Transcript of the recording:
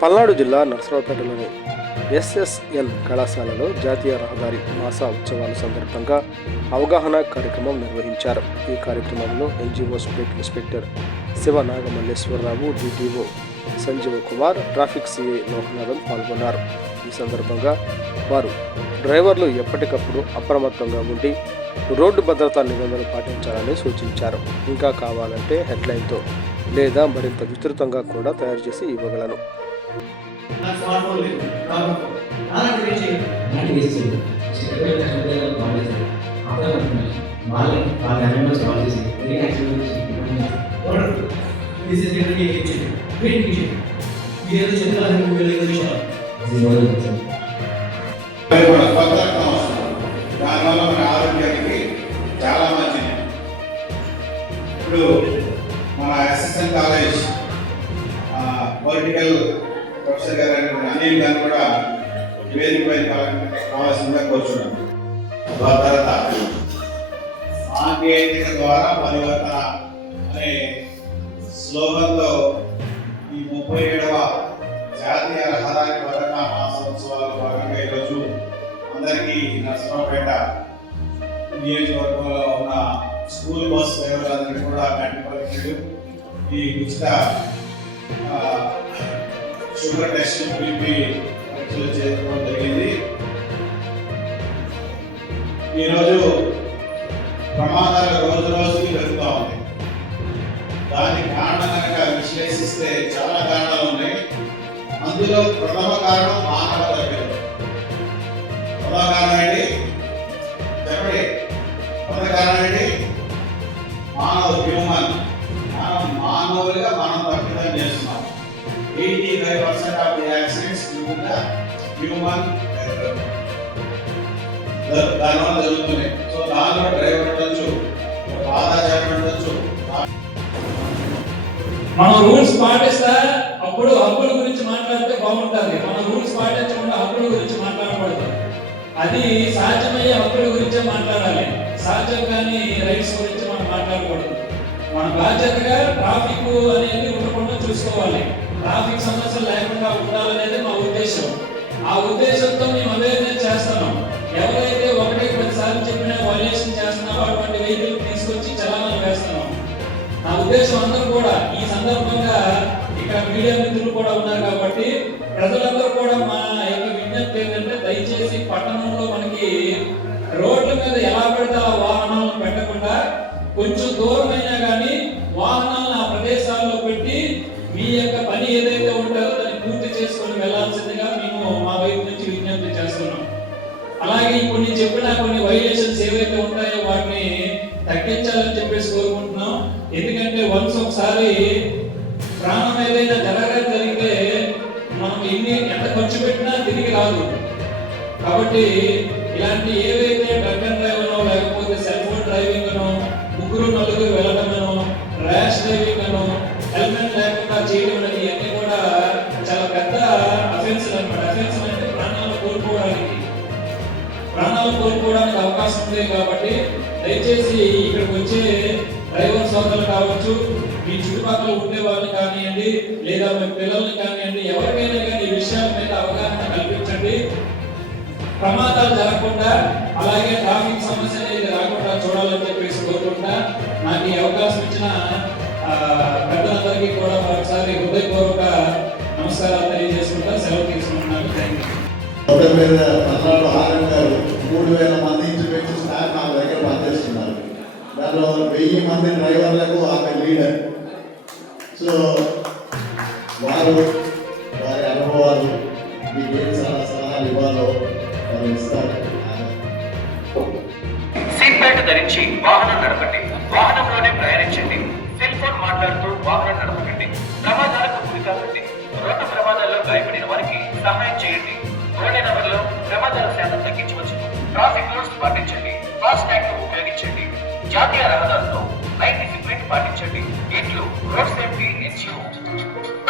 పల్నాడు జిల్లా నర్సరావుపేటలోని ఎస్ఎస్ఎన్ కళాశాలలో జాతీయ రహదారి మాస ఉత్సవాల సందర్భంగా అవగాహన కార్యక్రమం నిర్వహించారు. ఈ కార్యక్రమంలో NGO state inspector Siva Nagamalleswararao, DTO Sanjeev Kumar, traffic CI Lokanatham పాల్గొన్నారు. ఈ సందర్భంగా వారు డ్రైవర్లు ఎప్పటికప్పుడు అప్రమత్తంగా ఉండి రోడ్డు భద్రతా నిబంధనలు పాటించాలని సూచించారు. ఇంకా కావాలంటే హెడ్లైన్తో లేదా మరింత విస్తృతంగా కూడా తయారు చేసి ఇవ్వగలను. దానివల్ల మన ఆరోగ్యానికి చాలా మంచిది. ఇప్పుడు మన ఎస్ఎస్ఎన్ కాలేజ్ పొలిటికల్ ప్రొఫెసర్ గారు అనిల్ గారు కూడా వేదికపై కావాల్సిందిగా కోరుచున్నాను. భద్రత సాంకేతిక ద్వారా పరివర్తన అనే స్లోగన్తో ఈ 37వ జాతీయ రహదారి భద్రతా మాసోత్సవాల భాగంగా ఈరోజు అందరికీ నర్సరావుపేట నియోజకవర్గంలో ఉన్న స్కూల్ బస్ డ్రైవర్లందరికీ కూడా కంటి పరీక్షలు, ఈ ఉచిత షుగర్ టెస్ట్, బీపీ పరీక్షలు చేసుకోవడం జరిగింది. ఈరోజు ప్రమాదాలు రోజు రోజుకి పెరుగుతూ ఉంది. దానికి కారణం కనుక విశ్లేషిస్తే చాలా కారణాలు ఉన్నాయి. అందులో ప్రథమ కారణం మానవ తప్పిదం. ప్రథమ కారణం ఏంటి చెప్పండి? ప్రథమ కారణం ఏంటి? హ్యూమన్. మానవులుగా మనం తప్పిదం చేస్తున్నాం. 85% of the accidents human error దానివల్ల జరుగుతున్నాయి. సో దానిలో డ్రైవర్ ఉండొచ్చు, పాదాచారం ఉండొచ్చు. మనం రూల్స్ పాటిస్తా అప్పుడు హక్కుల గురించి మాట్లాడితే బాగుంటుంది. మనం రూల్స్ పాటించకుండా హక్కుల గురించి మాట్లాడకూడదు. అది సాధ్యమయ్యే హక్కుల గురించే మాట్లాడాలి. సాధ్యం కానీ రైట్స్ గురించి మనం మాట్లాడకూడదు. మన బాధ్యతగా ట్రాఫిక్ అనేది ఉండకుండా చూసుకోవాలి. ట్రాఫిక్ సమస్యలు లేకుండా ఉండాలనేది మా ఉద్దేశం. ఆ ఉద్దేశంతో మేము అవేర్నెస్ చేస్తున్నాం. ఎవరైతే 1-10 సార్లు చెప్పినా వైలేషన్ చేస్తున్నారో అటువంటి వెహికల్ తీసుకొచ్చి చలానా వేస్తున్నాం. నా ఉద్దేశం అందరూ కూడా ఈ సందర్భంగా ఇక్కడ మీడియా మిత్రులు కూడా ఉన్నారు కాబట్టి ప్రజలందరూ కూడా మా యొక్క విజ్ఞప్తి ఏంటంటే దయచేసి పట్టణంలో మనకి రోడ్ల మీద ఎలా పడితే ఆ వాహనాలను పెట్టకుండా కొంచెం దూరమైనా కానీ వాహనాలను ఆ ప్రదేశాల్లో పెట్టి మీ యొక్క పని ఏదైతే ఉంటారో దాన్ని పూర్తి చేసుకొని వెళ్లాల్సిందిగా మేము మా వైపు నుంచి విజ్ఞప్తి చేస్తున్నాం. అలాగే కొన్ని చెప్పిన కొన్ని వైలేషన్స్ ఏవైతే ఉంటాయో వాటిని తగ్గించాలని చెప్పేసి కోరుకుంటున్నాం. ఎందుకంటే ఒకసారి ప్రాణం ఏదైనా జరిగితే మనం ఎంత ఖర్చు పెట్టినా తిరిగి రాదు. కాబట్టి ఇలాంటి ఏవైతే డ్రంక్ అండ్ డ్రైవ్ లేకపోతే సెల్ ఫోన్ డ్రైవింగ్ 3-4 వెళ్ళడమనో, ర్యాష్ డ్రైవింగ్ అనో, హెల్మెట్ లేకుండా చేయడం అనేది ఇవన్నీ కూడా చాలా పెద్ద అఫెన్స్ అన్నమాట. అఫెన్స్ అంటే ప్రాణాలు కోల్పోవడానికి అవకాశం ఉంది. కాబట్టి దయచేసి ఇక్కడికి వచ్చే డ్రైవర్ సోదరులు కావచ్చు, మీ చుట్టుపక్కల ఉండే వాళ్ళని కానివ్వండి, లేదా మీ పిల్లల్ని కానివ్వండి, ఎవరికైనా కానీ ఈ విషయాల మీద అవగాహన కల్పించండి. ప్రమాదాలు జరగకుండా అలాగే ట్రాఫిక్ సమస్య అనేది రాకుండా చూడాలని చెప్పేసి కోరుకుంటా నాకు ఈ అవకాశం ఇచ్చిన పెద్దలందరికీ కూడా మరొకసారి హృదయపూర్వక నమస్కారాలు తెలియజేసుకుంటా సెలవు తీసుకుంటున్నాను. Thank you. 3000 మంది ఇంచుమించు స్టాఫ్ నా దగ్గర పనిచేస్తున్నారు. దానిలో 1000 మంది డ్రైవర్లకు ఆమె లీడర్. సో వారి అనుభవాలు మీకు ఏం సలహాలు ఇవ్వాలో వారు ఇస్తారు. సీట్ బెల్ట్ ధరించి వాహనం నడపండి. వాహనంలోనే ప్రయాణించండి. సెల్ ఫోన్ మాట్లాడుతూ వాహనం నడపకండి. ప్రమాదాలకు గురి కాకండి. రోడ్డు ప్రమాదాల్లో గాయపడిన వారికి సహాయం చేయండి. రోడ్డు నగర్లో ప్రమాదాల శాతం తగ్గించవచ్చు. ట్రాఫిక్ రూల్స్ పాటించండి. ఫాస్ట్ ట్యాగ్ ఉపయోగించండి. జాతీయ రహదారుల్లో లైన్ డిసిప్లిన్ పాటించండి. ఇట్లు రోడ్ సేఫ్టీ ఎన్జిఓ.